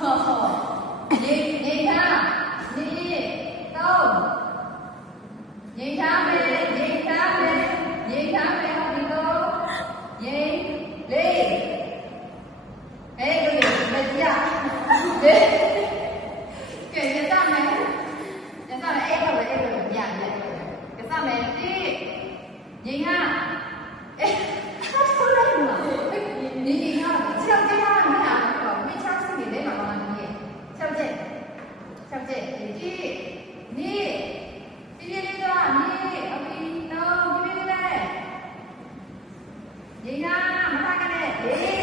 nhìn nhìn ra nhìn đâu nhìn ra về nhìn ra về nhìn ra về không nhìn đâu nhìn đi ê cái gì về gì à đi kể cái sao này cái sao này em rồi em rồi nhà này sao này đi nhìn ha. Amen.